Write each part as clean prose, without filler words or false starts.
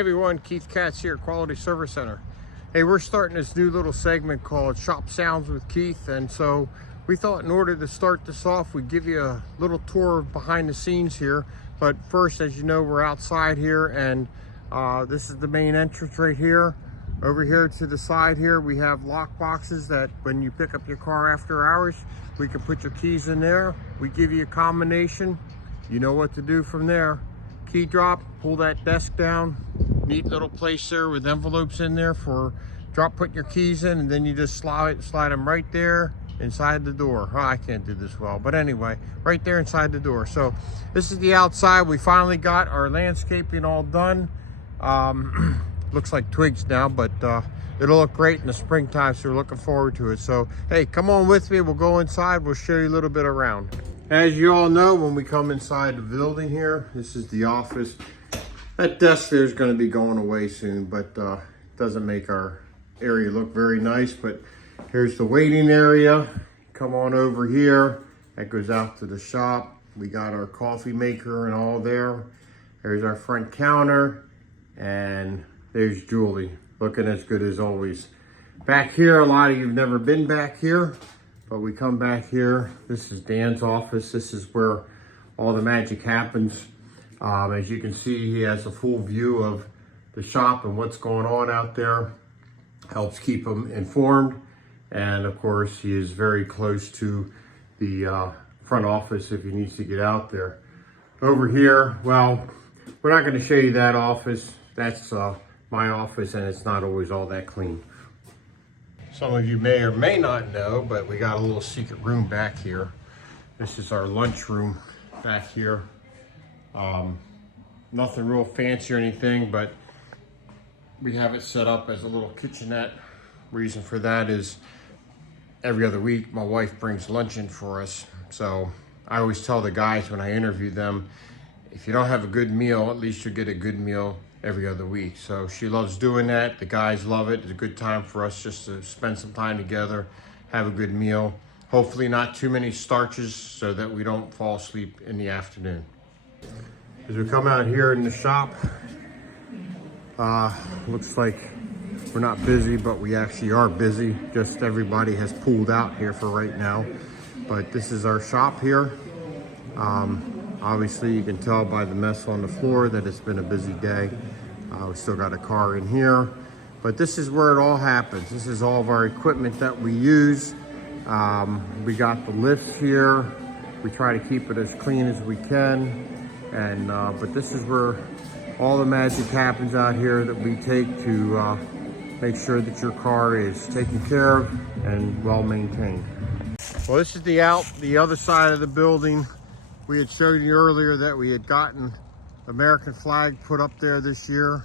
Hey everyone, Keith Katz here, Quality Service Center. Hey, we're starting this new little segment called Shop Sounds with Keith, and so we thought in order to start this off, we'd give you a little tour behind the scenes here. But first, as you know, we're outside here, and this is the main entrance right here. Over here to the side here, we have lock boxes that when you pick up your car after hours, we can put your keys in there. We give you a combination. You know what to do from there. Key drop, pull that desk down. Neat little place there with envelopes in there for putting your keys in, and then you just slide them right there inside the door. Oh, I can't do this well, but anyway, right there inside the door. So this is the outside. We finally got our landscaping all done. Looks like twigs now, but it'll look great in the springtime, so we're looking forward to it. So hey, come on with me. We'll go inside. We'll show you a little bit around. As you all know, when we come inside the building here, this is the office. That desk there is going to be going away soon, but doesn't make our area look very nice. But here's the waiting area. Come on over here. That goes out to the shop. We got our coffee maker and all there. There's our front counter, and there's Julie, looking as good as always. Back here, a lot of you've never been back here, but we come back here. This is Dan's office. This is where all the magic happens. As you can see, he has a full view of the shop and what's going on out there. Helps keep him informed. And of course, he is very close to the front office if he needs to get out there. Over here, well, we're not going to show you that office. That's my office, and it's not always all that clean. Some of you may or may not know, but we got a little secret room back here. This is our lunch room back here. Nothing real fancy or anything, but we have it set up as a little kitchenette. Reason for that is every other week my wife brings lunch in for us. So I always tell the guys when I interview them, if you don't have a good meal, at least you get a good meal every other week. So she loves doing that. The guys love it. It's a good time for us just to spend some time together, have a good meal. Hopefully not too many starches so that we don't fall asleep in the afternoon. As we come out here in the shop, looks like we're not busy, but we actually are busy. Just everybody has pulled out here for right now. But this is our shop here. Obviously, you can tell by the mess on the floor that it's been a busy day. We still got a car in here, but this is where it all happens. This is all of our equipment that we use. We got the lifts here. We try to keep it as clean as we can. And but this is where all the magic happens out here that we take to make sure that your car is taken care of and well maintained. Well, this is the other side of the building. We had showed you earlier that we had gotten the American flag put up there this year,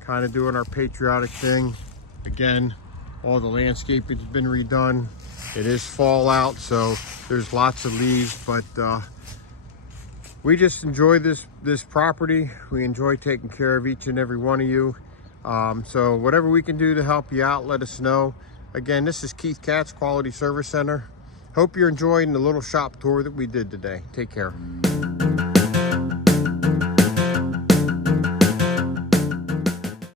kind of doing our patriotic thing. Again, all the landscaping's been redone. It is fall out, so there's lots of leaves, but we just enjoy this property. We enjoy taking care of each and every one of you. So whatever we can do to help you out, let us know. Again, this is Keith Katz, Quality Service Center. Hope you're enjoying the little shop tour that we did today. Take care.